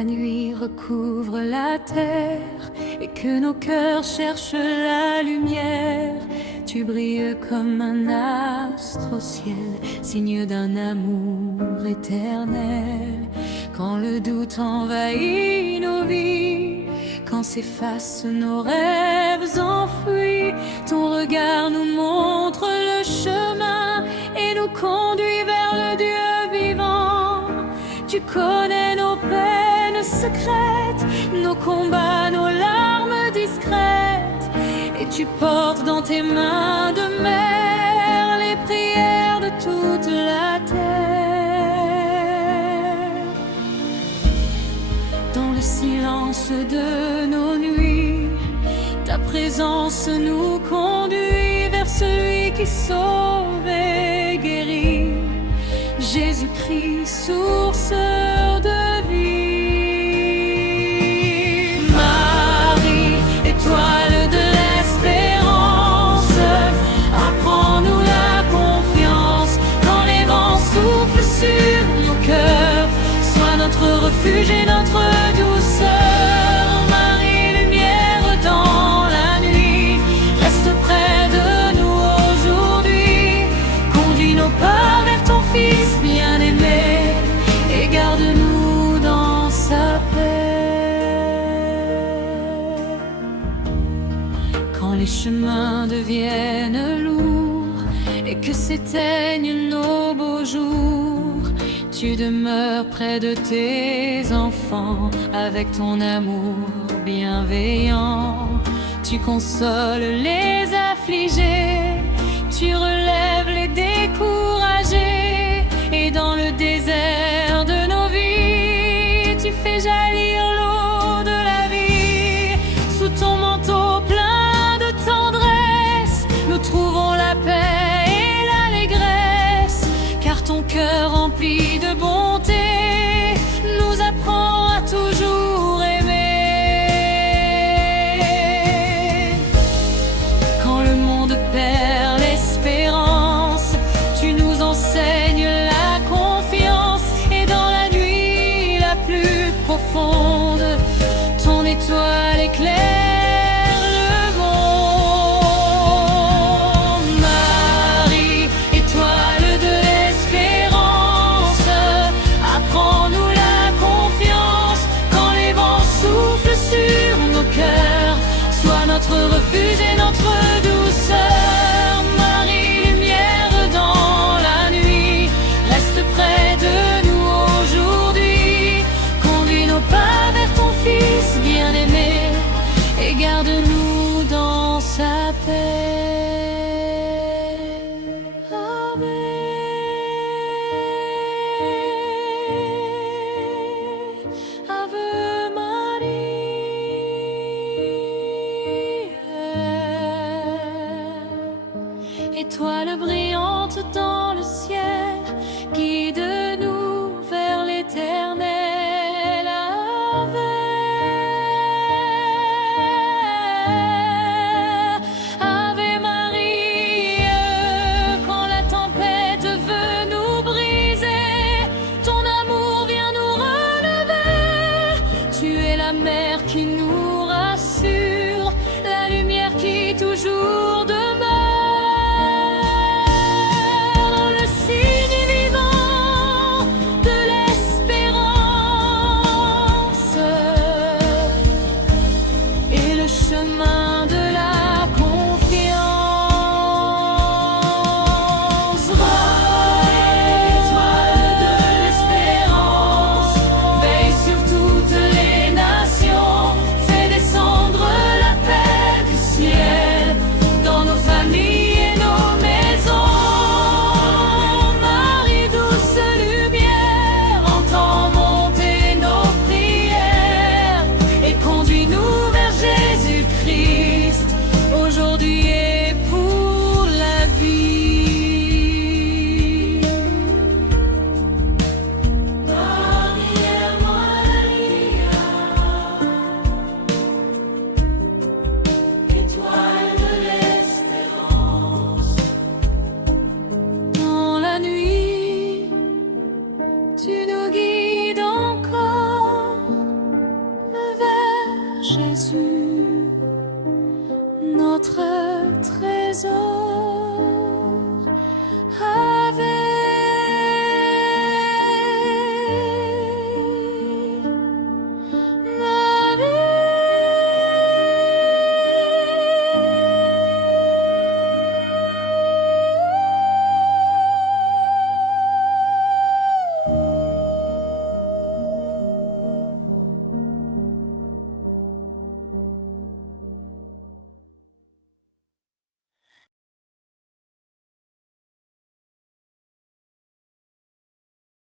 la nuit recouvre la terre et que nos cœurs cherchent la lumière, tu brilles comme un astre au ciel, signe d'un amour éternel. Quand le doute envahit nos vies, quand s'effacent nos rêves enfouis, ton regard nous montre le chemin et nous conduit vers le Dieu vivant. Tu connais nos peines secrètes, nos combats, nos larmes discrètes, et tu portes dans tes mains de mer les prières de toute la terre. Dans le silence de nos nuits, ta présence nous conduit vers celui qui sauve et guérit, Jésus-Christ, source de vie. Marie, étoile de l'espérance, apprends-nous la confiance. Quand les vents soufflent sur nos cœurs, sois notre refuge et notre douceur. Marie, lumière dans la nuit, reste près de nous aujourd'hui. Conduis nos pas vers ton Fils bien-aimé et garde-nous dans sa paix. Quand les chemins deviennent lourds et que s'éteignent nos beaux jours, tu demeures près de tes enfants avec ton amour bienveillant. Tu consoles les affligés, tu relèves les découragés, et dans le désert de nos vies, tu fais jaillir l'eau de la vie. Sous ton manteau plein de tendresse, nous trouvons la paix et l'allégresse, car ton cœur rempli de bonté